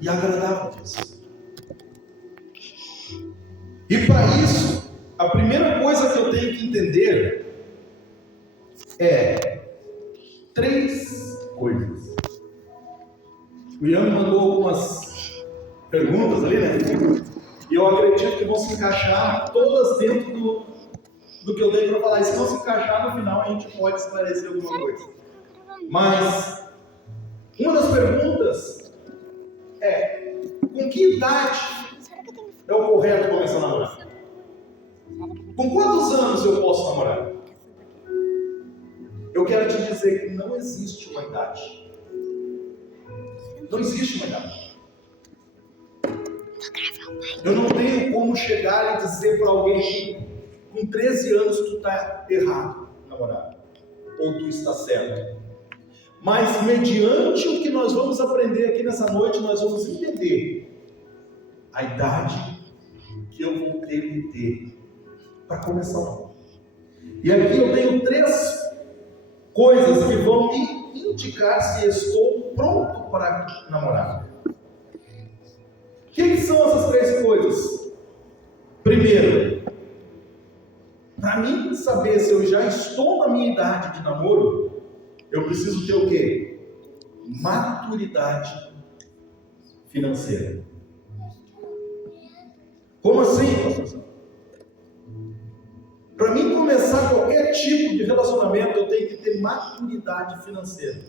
e agradar a Deus. E para isso, a primeira coisa que eu tenho que entender é 3 coisas. O Ian mandou algumas perguntas ali, né? E eu acredito que vão se encaixar todas dentro do que eu dei para falar. E se não se encaixar, no final a gente pode esclarecer alguma coisa. Mas uma das perguntas é: com que idade é o correto começar a namorar? Com quantos anos eu posso namorar? Eu quero te dizer que não existe uma idade. Não existe uma idade. Eu não tenho como chegar e dizer para alguém que com 13 anos tu está errado, namorado, ou tu está certo. Mas mediante o que nós vamos aprender aqui nessa noite, nós vamos entender a idade que eu vou ter que ter para começar o namoro. E aqui eu tenho 3 coisas que vão me indicar se estou pronto para namorar. O que são essas 3 coisas? Primeiro, para mim saber se eu já estou na minha idade de namoro, eu preciso ter o quê? Maturidade financeira. Como assim? Para mim começar qualquer tipo de relacionamento, eu tenho que ter maturidade financeira.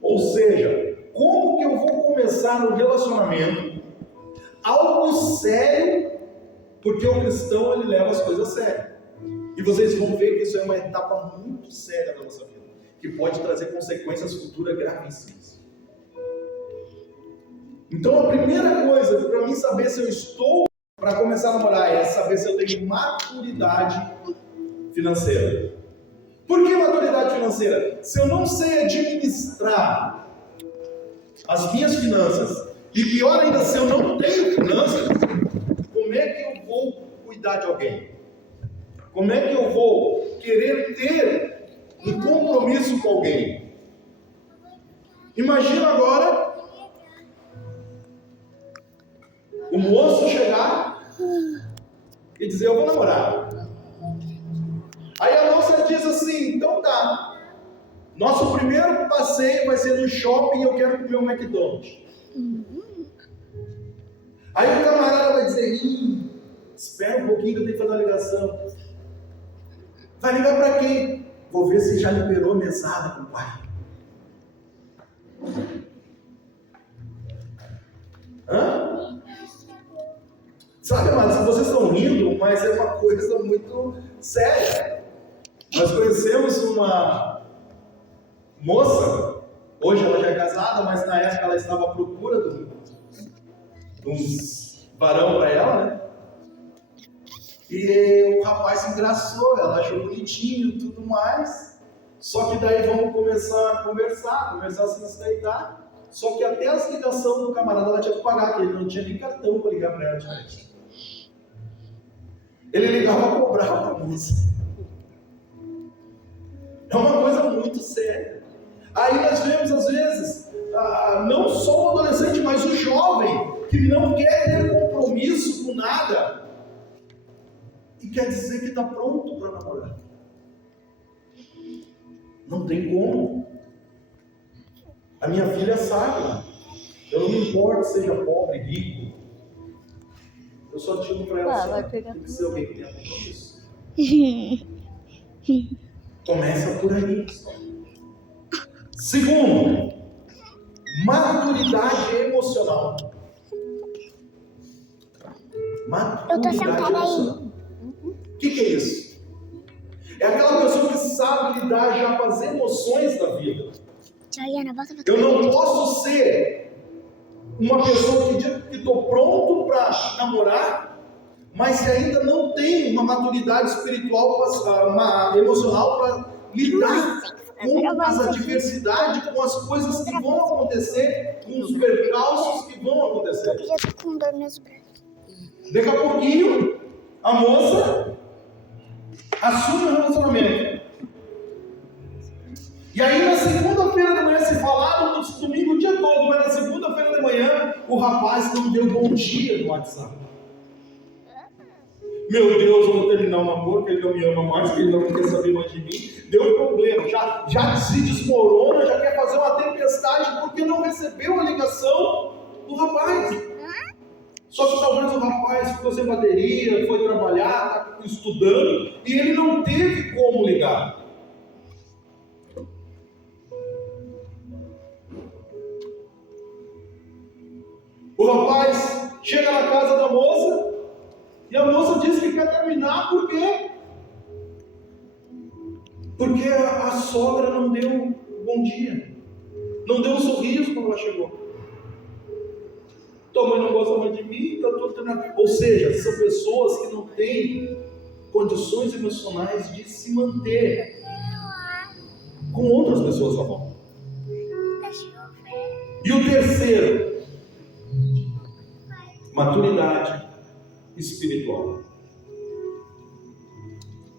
Ou seja, como que eu vou começar um relacionamento, algo sério, porque o cristão ele leva as coisas a sério. E vocês vão ver que isso é uma etapa muito séria da nossa vida, que pode trazer consequências futuras gravíssimas. Então a primeira coisa para mim saber se eu estou para começar a namorar é saber se eu tenho maturidade financeira. Por que maturidade financeira? Se eu não sei administrar as minhas finanças, e pior ainda, se eu não tenho finanças, como é que eu vou cuidar de alguém? Como é que eu vou querer ter um compromisso com alguém? Imagina agora o moço chegar e dizer: eu vou namorar. Aí a moça diz assim: então tá, nosso primeiro passeio vai ser no shopping e eu quero comer um McDonald's. Aí o camarada vai dizer: espera um pouquinho que eu tenho que fazer uma ligação. Vai ligar para quem? Vou ver se já liberou mesada com o pai. Hã? Sabe, amados, vocês estão rindo, mas é uma coisa muito séria. Nós conhecemos uma moça, hoje ela já é casada, mas na época ela estava à procura de uns varão para ela, né? E o rapaz se engraçou, ela achou bonitinho e tudo mais. Só que daí vamos começar a conversar a se estreitar. Só que até as ligações do camarada ela tinha que pagar, porque ele não tinha nem cartão para ligar para ela. Ele ligava a cobrar para a moça. É uma coisa muito séria. Aí nós vemos às vezes, não só o adolescente, mas o jovem, que não quer ter compromisso com nada, e quer dizer que está pronto para namorar. Não tem como. A minha filha sabe. Eu não me importo seja pobre, rico. Eu só digo para ela: tem que ser alguém que tenha compromisso. Começa por aí. Segundo, maturidade emocional. Maturidade emocional. O que é isso? É aquela pessoa que sabe lidar já com as emoções da vida. Eu não posso ser uma pessoa que diz que estou pronto para namorar, mas que ainda não tem uma maturidade espiritual, emocional para lidar com as adversidades, com as coisas que vão acontecer, com os percalços que vão acontecer. Eu já estou com dor nos braços. Daqui a pouquinho, a moça assume o relacionamento. E aí na segunda-feira de manhã, se falaram no domingo o dia todo, mas na segunda-feira de manhã o rapaz não deu bom dia no WhatsApp. Meu Deus, eu vou terminar o namoro, que ele não me ama mais, que ele não quer saber mais de mim. Deu problema, já se desmorona, já quer fazer uma tempestade porque não recebeu a ligação do rapaz. Só que talvez o rapaz ficou sem bateria, foi trabalhar, está estudando, e ele não teve como ligar. O rapaz chega na casa da moça, e a moça diz que quer terminar, por quê? Porque a sogra não deu bom dia, não deu um sorriso quando ela chegou. Tua mãe não gosta mais de mim, então estou terminando. Ou seja, são pessoas que não têm condições emocionais de se manter com outras pessoas na mão. E o terceiro, maturidade espiritual.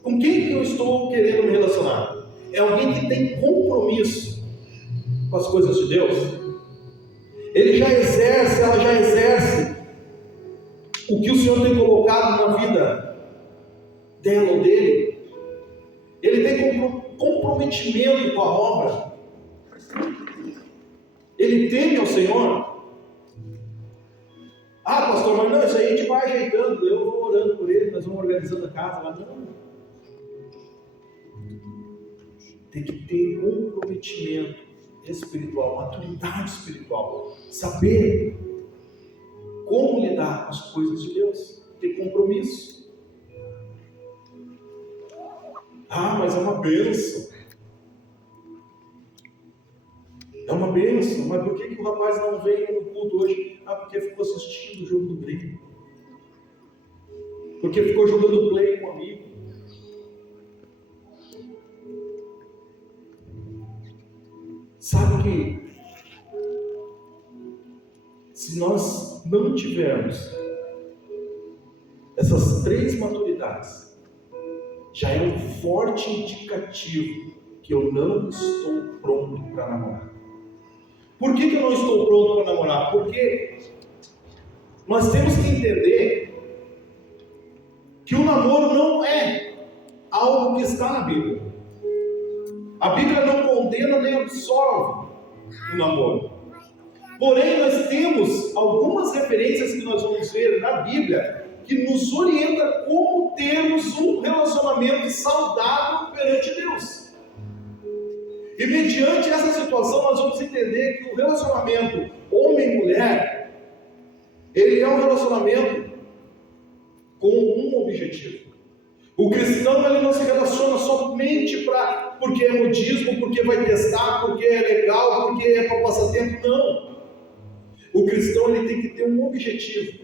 Com quem que eu estou querendo me relacionar? É alguém que tem compromisso com as coisas de Deus? Ele já exerce, ela já exerce o que o Senhor tem colocado na vida dela ou dele? Ele tem comprometimento com a obra? Ele teme ao Senhor? Ah, pastor, mas não, isso aí a gente vai ajeitando, eu vou orando por ele, nós vamos organizando a casa lá. Não. Tem que ter comprometimento espiritual, maturidade espiritual, saber como lidar com as coisas de Deus, ter compromisso. Ah, mas é uma bênção. É uma bênção, mas por que o rapaz não veio no culto hoje? Ah, porque ficou assistindo o jogo do Grêmio. Porque ficou jogando play com um amigo. Sabe que se nós não tivermos essas três maturidades, já é um forte indicativo que eu não estou pronto para namorar. Por que eu não estou pronto para namorar? Porque nós temos que entender que o namoro não é algo que está na Bíblia. A Bíblia não condena nem absolve o namoro. Porém, nós temos algumas referências que nós vamos ver na Bíblia que nos orienta como termos um relacionamento saudável perante Deus. E mediante essa situação nós vamos entender que o relacionamento homem-mulher, ele é um relacionamento com um objetivo. O cristão ele não se relaciona somente porque é modismo, porque vai testar, porque é legal, porque é para passar tempo. Não. O cristão ele tem que ter um objetivo.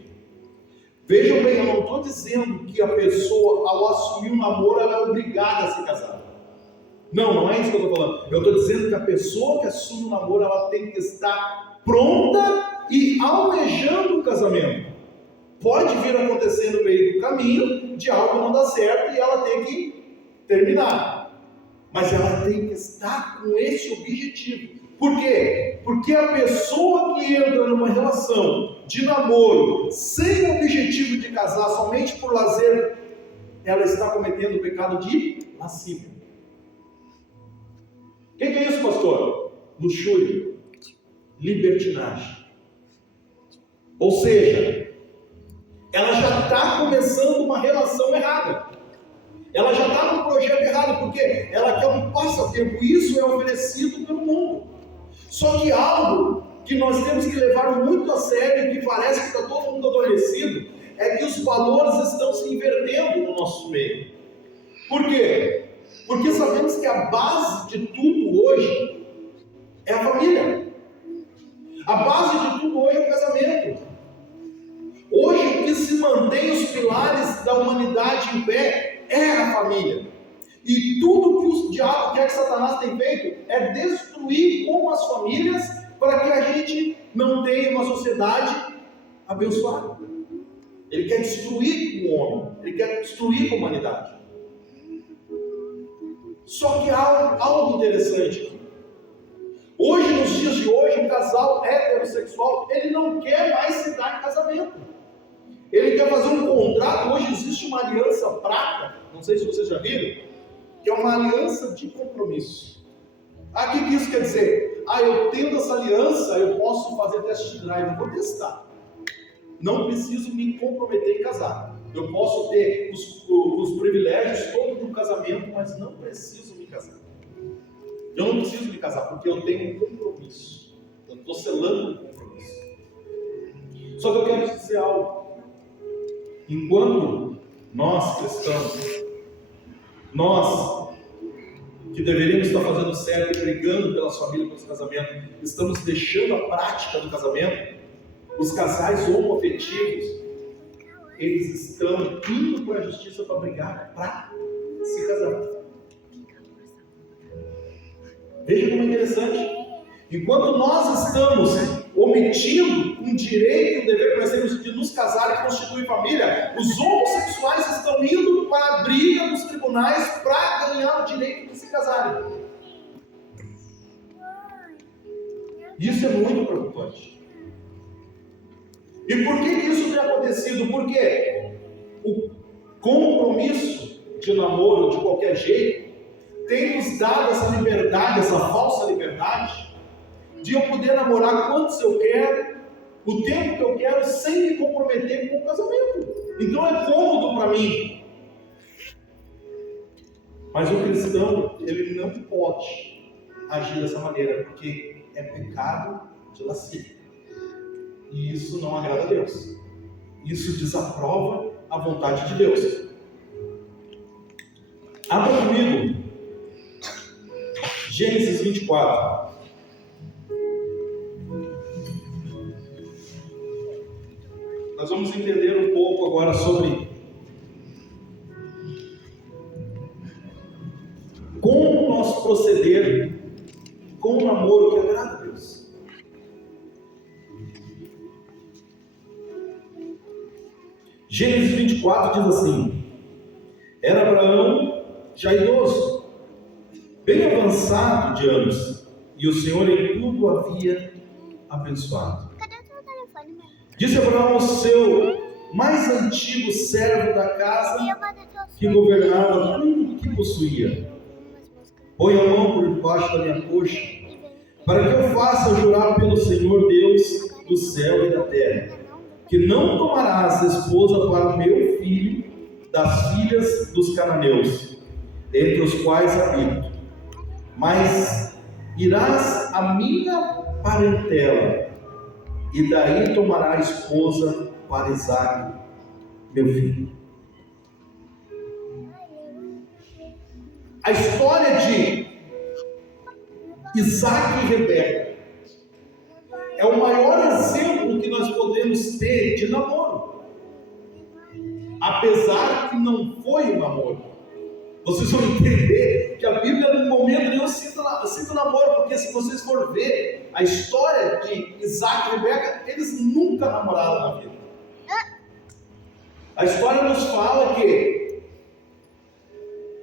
Vejam bem, eu não estou dizendo que a pessoa, ao assumir um namoro, ela é obrigada a se casar. Não é isso que eu estou falando. Eu estou dizendo que a pessoa que assume um namoro, ela tem que estar pronta e almejando o casamento. Pode vir a acontecer no meio do caminho de algo não dar certo e ela tem que terminar. Mas ela tem que estar com esse objetivo. Por quê? Porque a pessoa que entra numa relação de namoro sem o objetivo de casar somente por lazer, ela está cometendo o pecado de lascívia. O que é isso, pastor? Luxúria, libertinagem. Ou seja, ela já está começando uma relação errada. Ela já está num projeto errado, porque ela quer um passatempo. Isso é oferecido pelo mundo. Só que algo que nós temos que levar muito a sério, e que parece que está todo mundo adormecido, é que os valores estão se invertendo no nosso meio. Por quê? Porque sabemos que a base de tudo hoje é a família. A base de tudo hoje é o casamento. Hoje o que se mantém os pilares da humanidade em pé é a família. E tudo que o diabo, que Satanás tem feito, é destruir com as famílias para que a gente não tenha uma sociedade abençoada. Ele quer destruir o homem, ele quer destruir a humanidade. Só que há algo interessante aqui. Hoje, nos dias de hoje, um casal heterossexual, ele não quer mais se dar em casamento. Ele quer fazer um contrato. Hoje existe uma aliança prata, não sei se vocês já viram, que é uma aliança de compromisso. O que isso quer dizer? Eu tendo essa aliança, eu posso fazer test drive, eu vou testar. Não preciso me comprometer em casar. Eu posso ter os privilégios todos do casamento, mas não preciso me casar. Eu não preciso me casar, porque eu tenho um compromisso. Eu estou selando um compromisso. Só que eu quero dizer algo. Enquanto nós cristãos, nós que deveríamos estar fazendo certo e brigando pelas famílias, pelos casamentos, estamos deixando a prática do casamento, os casais homoafetivos, eles estão indo para a justiça para brigar, para se casar. Veja como é interessante. Enquanto nós estamos omitindo um direito, um dever que nós temos de nos casar e constituir família, os homossexuais estão indo para a briga nos tribunais para ganhar o direito de se casarem. Isso é muito preocupante. E por que isso tem acontecido? Porque o compromisso de namoro de qualquer jeito tem nos dado essa liberdade, essa falsa liberdade, de eu poder namorar quantos eu quero, o tempo que eu quero, sem me comprometer com o casamento. Então é cômodo para mim. Mas o cristão, ele não pode agir dessa maneira, porque é pecado de lascívia. E isso não agrada a Deus. Isso desaprova a vontade de Deus. Abra comigo Gênesis 24. Nós vamos entender um pouco agora sobre como nós proceder com o namoro que agrada a Deus. Gênesis 24 diz assim: era Abraão já idoso, bem avançado de anos, e o Senhor em tudo o havia abençoado. Cadê o teu telefone, mãe? Disse Abraão ao seu mais antigo servo da casa, que governava tudo o que possuía: põe a mão por debaixo da minha coxa, para que eu faça jurar pelo Senhor Deus do céu e da terra, que não tomarás esposa para o meu filho das filhas dos cananeus, entre os quais habito, mas irás à minha parentela, e daí tomará esposa para Isaque, meu filho. A história de Isaque e Rebeca é o maior exemplo que nós podemos ter de namoro, apesar que não foi um namoro. Vocês vão entender que a Bíblia, no momento nenhum, cita o namoro, porque se vocês forem ver a história de Isaque e Rebeca, eles nunca namoraram na vida. A história nos fala que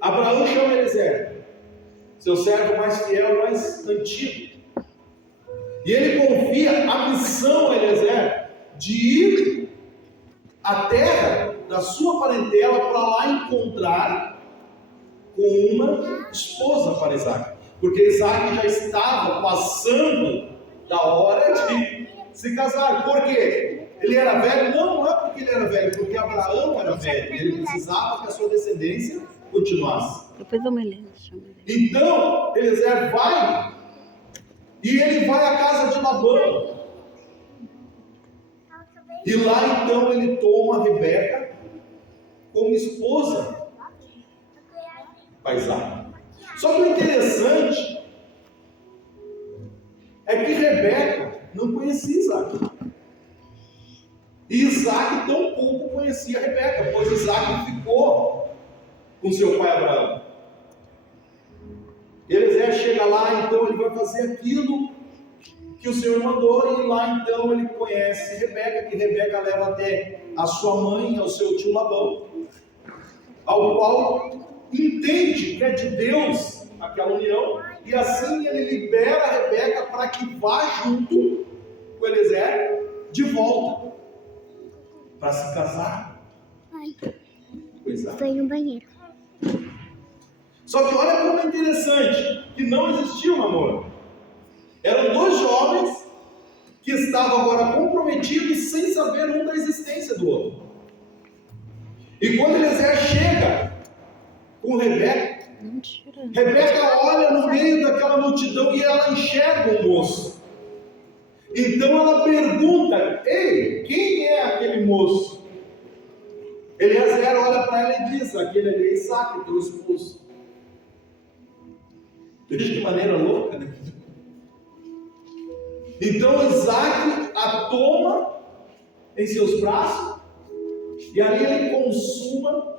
Abraão chama Eliezer, seu servo mais fiel, mais antigo, e ele confia a missão a Eliezer de ir à terra da sua parentela para lá encontrar com uma esposa para Isaque, porque Isaque já estava passando da hora de se casar. Por quê? Ele era velho? Não é porque ele era velho, porque Abraão era velho, ele precisava que a sua descendência continuasse. Depois eu me lembro. Então Eliezer vai, e ele vai à casa de Labão, e lá então ele toma Rebeca como esposa para Isaque. Só que o interessante é que Rebeca não conhecia Isaque, e Isaque tão pouco conhecia Rebeca, pois Isaque ficou com seu pai Abraão. Eliezer chega lá, então ele vai fazer aquilo que o Senhor mandou, e lá então ele conhece Rebeca, que Rebeca leva até a sua mãe, ao seu tio Labão, ao qual entende que é de Deus aquela união, e assim ele libera a Rebeca para que vá junto com Eliezer de volta para se casar. Ai, Coisa. foi no banheiro. Só que olha como é interessante, que não existia um namoro. Eram dois jovens que estavam agora comprometidos sem saber um da existência do outro. E quando Eliezer chega com Rebeca, Rebeca olha no meio daquela multidão e ela enxerga um moço. Então ela pergunta: ei, quem é aquele moço? Eliezer olha para ela e diz: aquele ali é Isaac, teu esposo. Veja que maneira louca, né? Então Isaac a toma em seus braços e ali ele consuma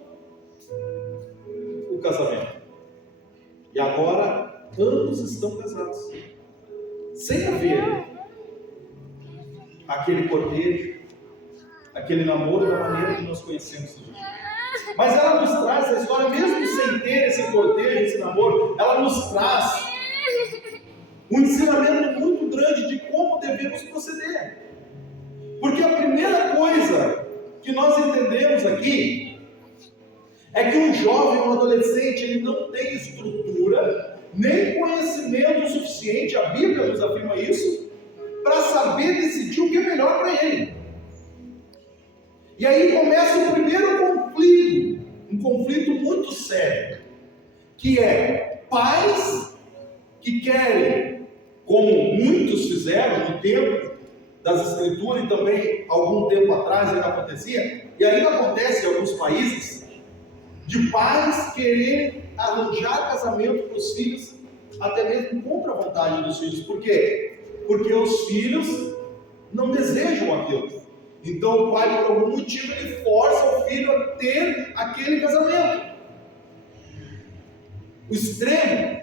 o casamento. E agora ambos estão casados, sem haver aquele cortejo, aquele namoro da maneira que nós conhecemos hoje. Mas ela nos traz a história, mesmo sem ter esse cortejo, esse namoro, ela nos traz um ensinamento muito grande de como devemos proceder. Porque a primeira coisa que nós entendemos aqui é que um jovem, um adolescente, ele não tem estrutura, nem conhecimento suficiente, a Bíblia nos afirma isso, para saber decidir o que é melhor para ele. E aí começa o primeiro conflito, um conflito muito sério, que é pais que querem, como muitos fizeram no tempo das Escrituras e também algum tempo atrás ainda acontecia, e ainda acontece em alguns países, de pais quererem arranjar casamento para os filhos, até mesmo contra a vontade dos filhos. Por quê? Porque os filhos não desejam aquilo. Então o pai, por algum motivo, ele força o filho a ter aquele casamento. O extremo.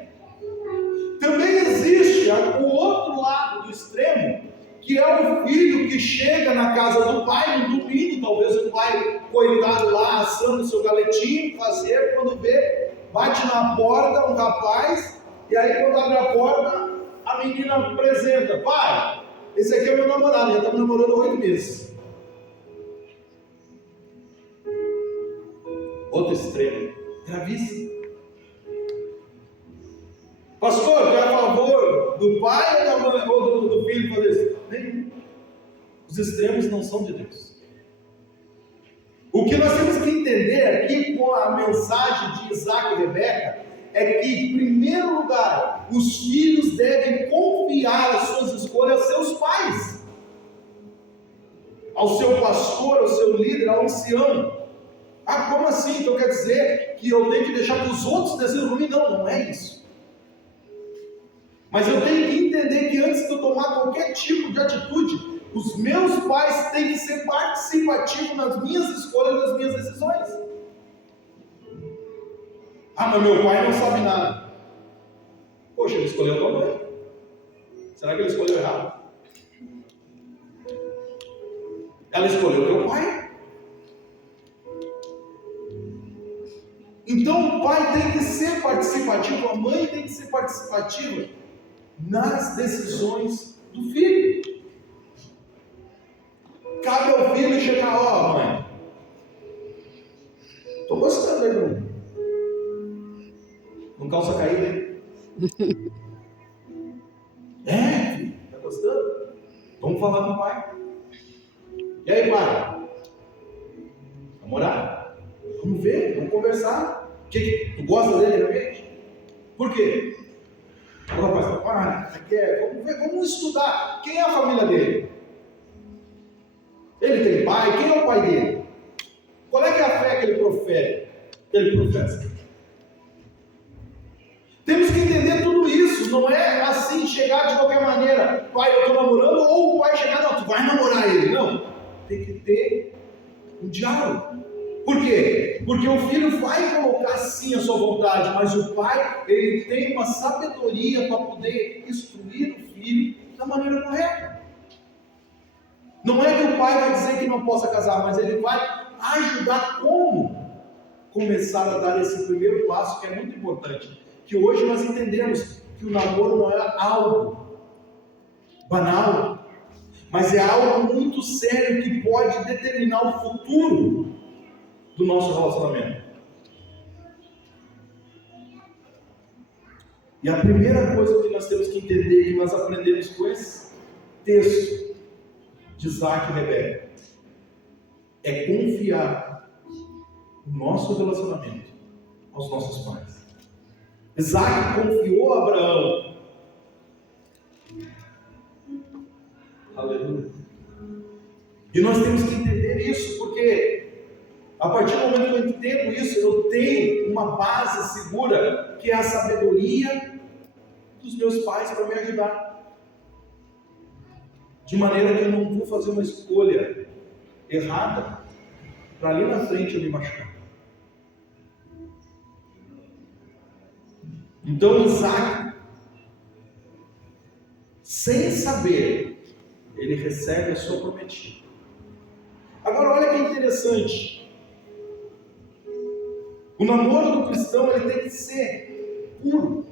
Também existe o outro lado do extremo, que é o filho que chega na casa do pai no domingo, talvez o pai, coitado lá, assando seu galetinho, fazer, quando vê, bate na porta um rapaz, e aí quando abre a porta, a menina apresenta: pai, esse aqui é meu namorado, já estamos namorando há 8 meses. Outro extremo, gravíssimo. Pastor, tu é a favor do pai ou da mãe, ou do filho fazer isso? Nenhum. Os extremos não são de Deus. O que nós temos que entender aqui com a mensagem de Isaac e Rebeca é que, em primeiro lugar, os filhos devem confiar as suas escolhas aos seus pais, ao seu pastor, ao seu líder, ao ancião. Ah, como assim? Então quer dizer que eu tenho que deixar que os outros decidam por mim? Não, não é isso. Mas eu tenho que entender que antes de eu tomar qualquer tipo de atitude, os meus pais têm que ser participativos nas minhas escolhas, nas minhas decisões. Ah, mas meu pai não sabe nada. Poxa, ele escolheu a tua mãe. Será que ele escolheu errado? Ela escolheu o teu pai. Então o pai tem que ser participativo, a mãe tem que ser participativa nas decisões do filho. Cabe ao filho chegar: ó, mãe, tô gostando, hein, Bruno? Não calça caída, hein? É, filho, tá gostando? Vamos falar com o pai. E aí, pai? Namorar? Vamos ver, vamos conversar. Tu gosta dele realmente? Por quê? O rapaz fala: vamos ver, vamos estudar. Quem é a família dele? Ele tem pai? Quem é o pai dele? Qual é que é a fé que ele profere? Que ele professa? Temos que entender tudo isso. Não é assim chegar de qualquer maneira: pai, eu estou namorando, ou o pai chegar: não, tu vai namorar ele. Não. Tem que ter um diálogo. Por quê? Porque o filho vai colocar sim a sua vontade, mas o pai, ele tem uma sabedoria para poder instruir o filho da maneira correta. Não é que o pai vai dizer que não possa casar, mas ele vai ajudar como começar a dar esse primeiro passo, que é muito importante. Que hoje nós entendemos que o namoro não é algo banal, mas é algo muito sério que pode determinar o futuro do nosso relacionamento. E a primeira coisa que nós temos que entender, que nós aprendemos com esse texto de Isaac e Rebeca, é confiar o nosso relacionamento aos nossos pais. Isaac confiou a Abraão. Aleluia. E nós temos que entender isso, porque a partir do momento que eu entendo isso, eu tenho uma base segura, que é a sabedoria dos meus pais para me ajudar. De maneira que eu não vou fazer uma escolha errada para ali na frente eu me machucar. Então Isaac, sem saber, ele recebe a sua prometida. Agora olha que interessante. O namoro do cristão, ele tem que ser puro.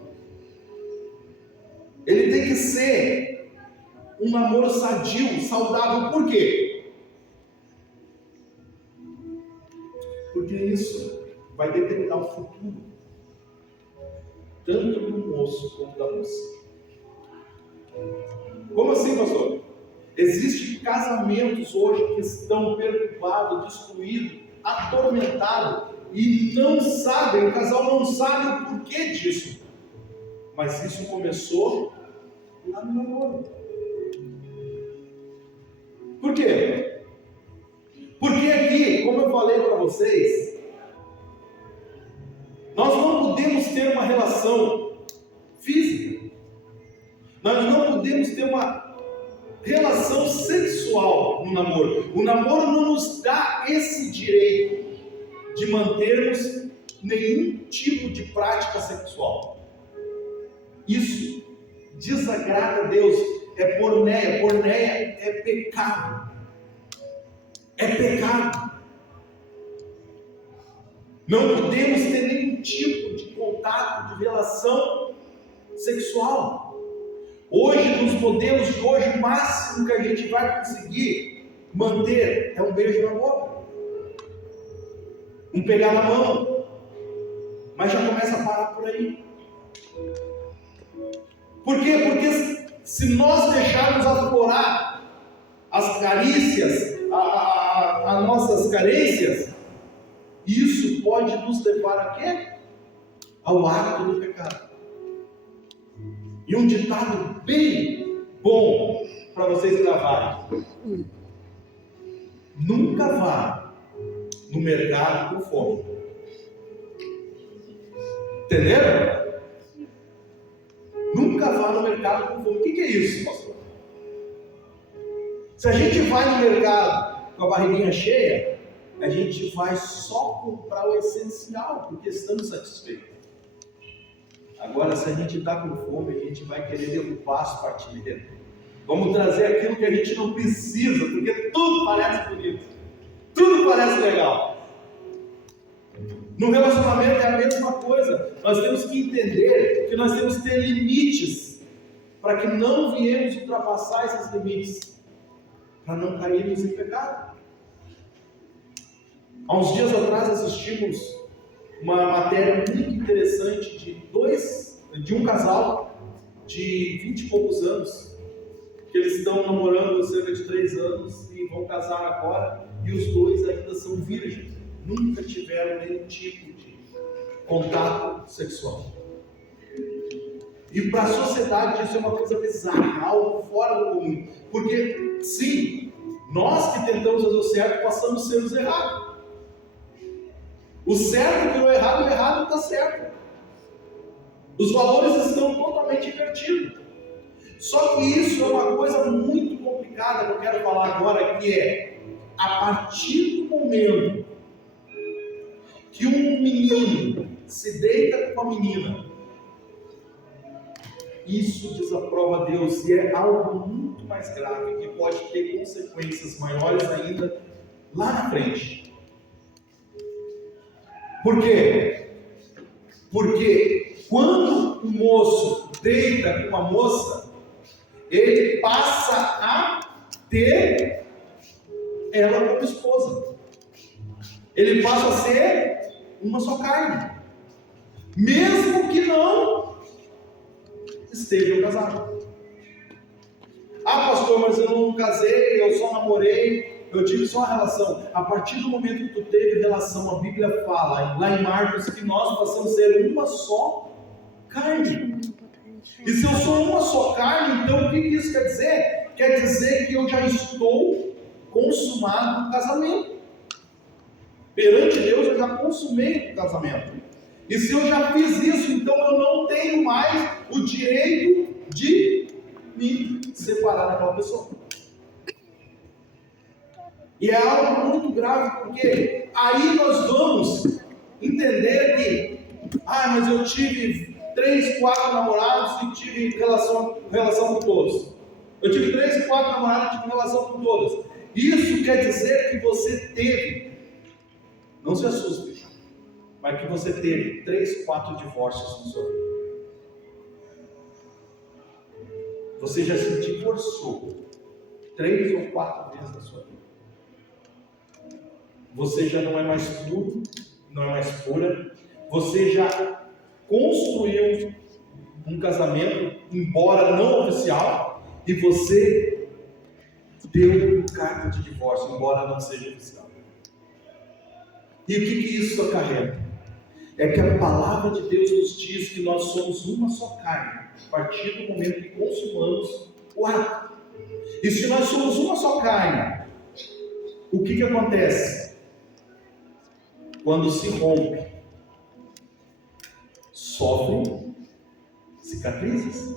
Ele tem que ser um namoro sadio, saudável. Por quê? Porque isso vai determinar o futuro, tanto do moço quanto da moça. Como assim, pastor? Existem casamentos hoje que estão perturbados, destruídos, atormentados, e não sabem, o casal não sabe o porquê disso. Mas isso começou lá no namoro. Por quê? Porque aqui, como eu falei para vocês, nós não podemos ter uma relação física. Nós não podemos ter uma relação sexual no namoro. O namoro não nos dá esse direito de mantermos nenhum tipo de prática sexual. Isso desagrada a Deus. É porneia. Porneia é pecado. É pecado. Não podemos ter nenhum tipo de contato, de relação sexual. Hoje, nos modelos de hoje, o máximo que a gente vai conseguir manter é um beijo na boca, um pegar na mão, mas já começa a parar por aí. Por quê? Porque se nós deixarmos aflorar as carícias, as nossas carências, isso pode nos levar a quê? Ao ato do pecado. E um ditado bem bom para vocês gravarem: nunca vá no mercado com fome. Entenderam? Nunca vá no mercado com fome. O que é isso, pastor? Se a gente vai no mercado com a barriguinha cheia, a gente vai só comprar o essencial, porque estamos satisfeitos. Agora, se a gente está com fome, a gente vai querer derrubar as prateleiras. Vamos trazer aquilo que a gente não precisa, porque tudo parece bonito, tudo parece legal. No relacionamento é a mesma coisa. Nós temos que entender que nós temos que ter limites, para que não viemos ultrapassar esses limites, para não cairmos em pecado. Há uns dias atrás assistimos uma matéria muito interessante de um casal de 20 e poucos anos, que eles estão namorando há cerca de 3 anos e vão casar agora, e os dois ainda são virgens, nunca tiveram nenhum tipo de contato sexual. E para a sociedade isso é uma coisa bizarra, algo fora do comum, porque sim, nós que tentamos fazer o certo passamos a ser os errados. O certo virou errado, o errado está certo. Os valores estão totalmente invertidos. Só que isso é uma coisa muito complicada que eu quero falar agora, que é, a partir do momento que um menino se deita com uma menina, isso desaprova Deus, e é algo muito mais grave, que pode ter consequências maiores ainda lá na frente. Por quê? Porque quando o moço deita com uma moça, ele passa a ter ela como esposa. Ele passa a ser uma só carne, mesmo que não estejam casados. Ah, pastor, mas eu não casei, eu só namorei, eu tive só uma relação. A partir do momento que tu teve relação, a Bíblia fala lá em Marcos que nós passamos a ser uma só carne. E se eu sou uma só carne, então o que isso quer dizer? Quer dizer que eu já estou consumado no casamento. Perante Deus eu já consumei o casamento. E se eu já fiz isso, então eu não tenho mais o direito de me separar daquela pessoa. E é algo muito grave, porque aí nós vamos entender que, mas eu tive 3, 4 namorados e tive relação com todos. Eu tive 3, 4 namorados e tive relação com todas. Isso quer dizer que você teve, não se assuste, mas que você teve 3, 4 divórcios na sua vida. Você já se divorciou 3 ou 4 vezes na sua vida. Você já não é mais puro, não é mais pura. Você já construiu um casamento, embora não oficial, e você deu carta de divórcio, embora não seja oficial. E o que isso acarreta? É que a palavra de Deus nos diz que nós somos uma só carne, a partir do momento que consumamos o ato. E se nós somos uma só carne, o que acontece? Quando se rompe, sofre cicatrizes.